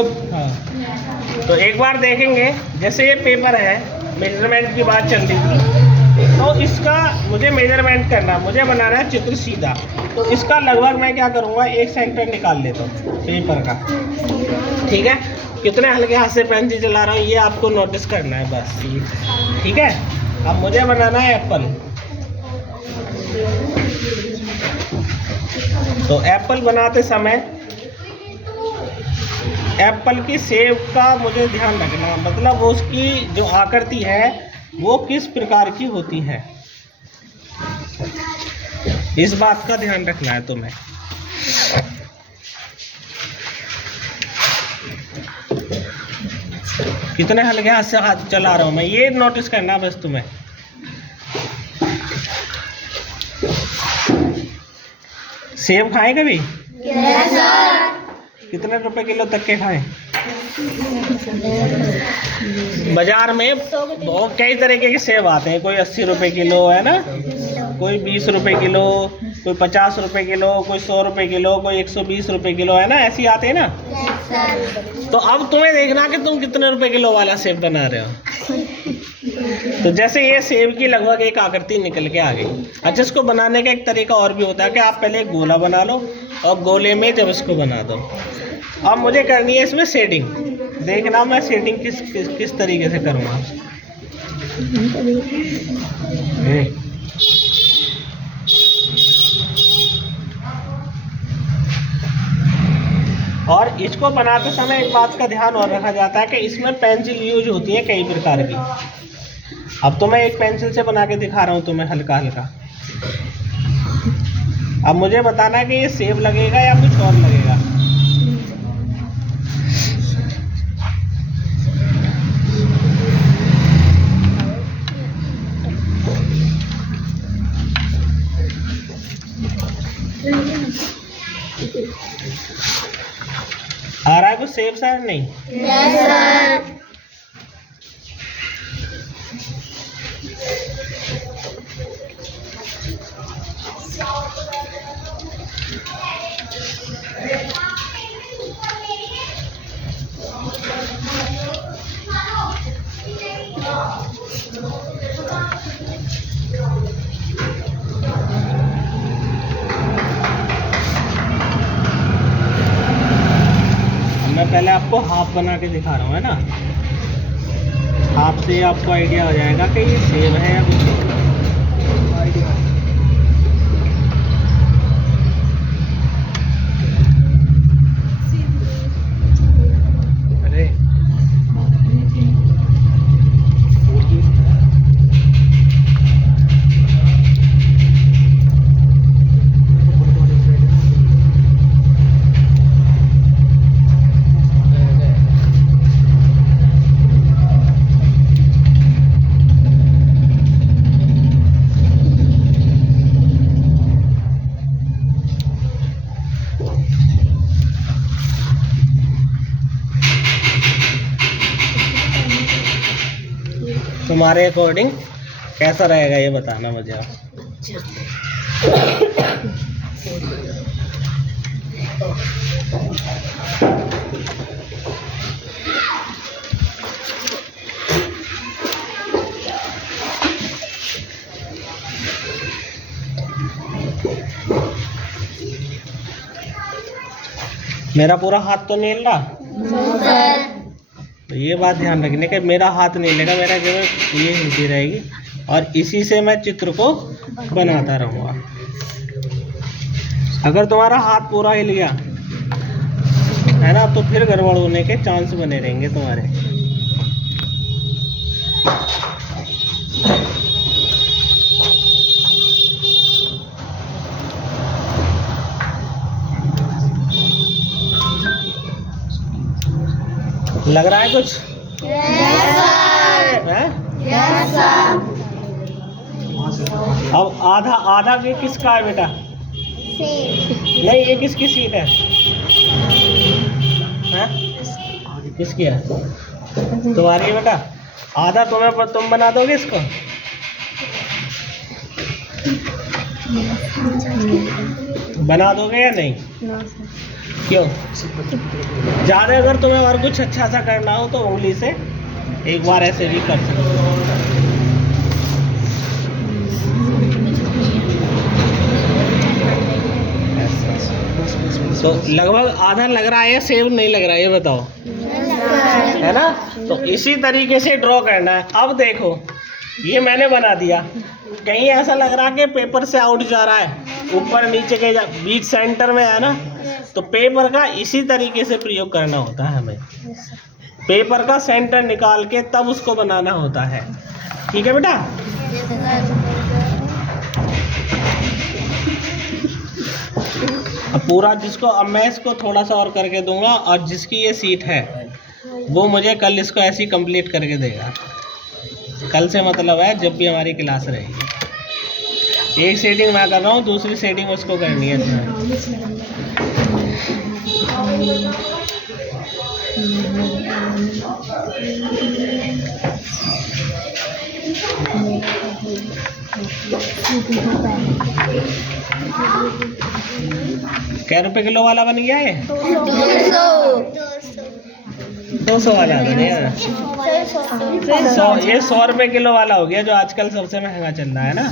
हाँ, तो एक बार देखेंगे। जैसे ये पेपर है, मेजरमेंट की बात चल रही थी, तो इसका मुझे मेजरमेंट करना, मुझे बनाना है चित्र सीधा। तो इसका लगभग मैं क्या करूँगा, 1 सेंटीमीटर निकाल लेता हूँ पेपर का। ठीक है, कितने हल्के हाथ से पेंसिल चला रहा हूँ ये आपको नोटिस करना है बस। ठीक है, अब मुझे बनाना है एप्पल। तो एप्पल बनाते समय एप्पल की सेब का मुझे ध्यान रखना, मतलब वो उसकी जो आकृति है वो किस प्रकार की होती है, इस बात का ध्यान रखना है तुम्हें। कितने हल्के हाथ से हाथ चला रहा हूं मैं, ये नोटिस करना बस तुम्हें। सेब खाएं कभी? Yes sir. कितने रुपए किलो तक के खाएं? बाजार में बहुत कई तरीके के सेब आते हैं, कोई 80 रुपए किलो है ना, कोई 20 रुपए किलो, कोई 50 रुपए किलो, कोई 100 रुपए किलो, कोई 120 रुपए किलो, है ना, ऐसे आते हैं ना। तो अब तुम्हें देखना कि तुम कितने रुपए किलो वाला सेब बना रहे हो। तो जैसे ये सेब की लगभग एक आकृति निकल के आ गई। अच्छा, इसको बनाने का एक तरीका और भी होता है कि आप पहले एक गोला बना लो और गोले में जब इसको बना दो। अब मुझे करनी है इसमें शेडिंग। देखना मैं शेडिंग किस तरीके से करूँगा। और इसको बनाते समय एक बात का ध्यान और रखा जाता है कि इसमें पेंसिल यूज होती है कई प्रकार की। अब तो मैं एक पेंसिल से बना के दिखा रहा हूँ तुम्हें हल्का हल्का। अब मुझे बताना है कि ये सेब लगेगा या कुछ और लगेगा। आ रहा है कुछ सेब शायद नहीं? Yes sir. मैं पहले आपको हाफ बना के दिखा रहा हूँ, है ना। हाफ से आपको आइडिया हो जाएगा कि ये सेब है या कुछ और। अरे तुम्हारे अकॉर्डिंग कैसा रहेगा ये बताना मुझे आप। मेरा पूरा हाथ तो नहीं हिल रहा। तो ये बात ध्यान रखने का, मेरा हाथ नहीं लेगा, मेरा केवल ये हिलती रहेगी और इसी से मैं चित्र को बनाता रहूँगा। अगर तुम्हारा हाथ पूरा हिल गया है ना, तो फिर गड़बड़ होने के चांस बने रहेंगे तुम्हारे। लग रहा है कुछ? Yes sir. Yes sir. अब आधा आधा ये किसका है बेटा? सेब। नहीं, ये किसकी सीट है? किसकी है? तुम्हारी है बेटा। आधा तुम्हें, पर तुम बना दोगे इसको? बना दोगे या नहीं? क्यों? ज़्यादा अगर तुम्हें और कुछ अच्छा सा करना हो तो उंगली से एक बार ऐसे भी कर सकते हो। तो लगभग आधा लग रहा है या सेम नहीं लग रहा है, ये बताओ, है ना? तो इसी तरीके से ड्रॉ करना है। अब देखो, ये मैंने बना दिया, कहीं ऐसा लग रहा है कि पेपर से आउट जा रहा है, ऊपर नीचे के बीच सेंटर में है ना, तो पेपर का इसी तरीके से प्रयोग करना होता है हमें। पेपर का सेंटर निकाल के तब उसको बनाना होता है। ठीक है बेटा? अब पूरा अब मैं इसको थोड़ा सा और करके दूंगा, और जिसकी ये सीट है वो मुझे कल इसको ऐसी कंप्लीट करके देगा। कल से मतलब है जब भी हमारी क्लास रहेगी। एक सेटिंग मैं कर रहा हूँ, दूसरी सेटिंग उसको करनी है इसमें। क्या रुपए किलो वाला बन गया है? 200 वाला था नहीं यार। 100, ये 100 रुपए किलो वाला हो गया जो आजकल सबसे महंगा चल रहा है ना।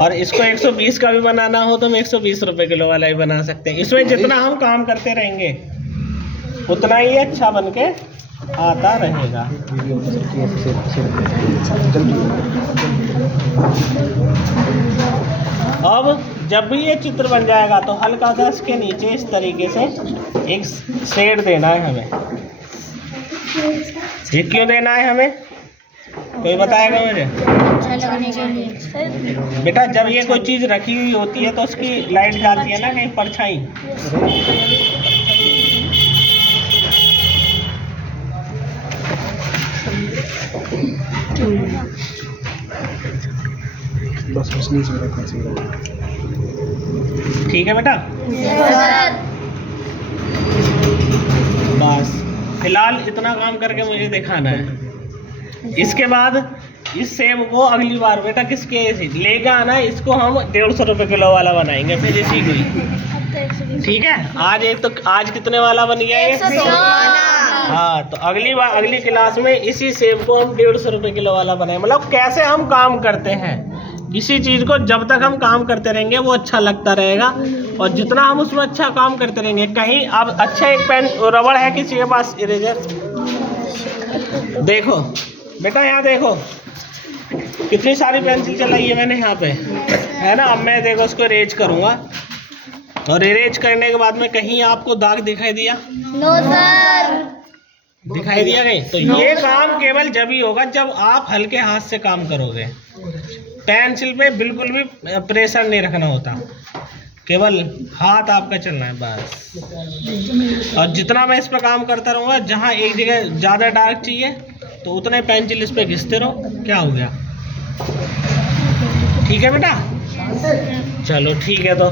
और इसको 120 का भी बनाना हो तो हम 120 रुपए किलो वाला ही बना सकते हैं। इसमें जितना हम काम करते रहेंगे उतना ही अच्छा बन के आता रहेगा। अब जब भी ये चित्र बन जाएगा तो हल्का सा इसके नीचे इस तरीके से एक शेड देना है हमें। ये क्यों देना है हमें, कोई बताएगा मुझे? बेटा जब ये कोई चीज़ रखी हुई होती है तो उसकी लाइट जाती है ना, कहीं परछाई। ठीक है बेटा? बस फिलहाल इतना काम करके मुझे दिखाना है। इसके बाद इस सेब को अगली बार बेटा किसके लेगा आना, इसको हम 150 रुपए किलो वाला बनाएंगे फिर इसी को ही। ठीक है? आज कितने वाला बन गया ये? 100 हाँ, तो अगली बार अगली क्लास में इसी सेब को हम 150 रुपए किलो वाला बनाएंगे। मतलब कैसे हम काम करते हैं, किसी चीज़ को जब तक हम काम करते रहेंगे वो अच्छा लगता रहेगा, और जितना हम उसमें अच्छा काम करते रहेंगे। कहीं अब अच्छा एक पेन रबड़ है किसी के पास, इरेजर? देखो बेटा, यहाँ देखो कितनी सारी पेंसिल चलाई है मैंने यहाँ पे, है ना। अब मैं देखो उसको इरेज करूँगा, और इरेज करने के बाद में कहीं आपको दाग दिखाई दिया? No sir. दिखाई दिया कहीं? तो ये काम केवल जब ही होगा जब आप हल्के हाथ से काम करोगे। पेंसिल पे बिल्कुल भी प्रेशर नहीं रखना होता, केवल हाथ आपका चलना है बस। और जितना मैं इस पर काम करता रहूँगा, जहाँ एक जगह ज़्यादा डार्क चाहिए तो उतने पेंसिल इस पर घिसते रहो। क्या हो गया? ठीक है बेटा? चलो ठीक है। तो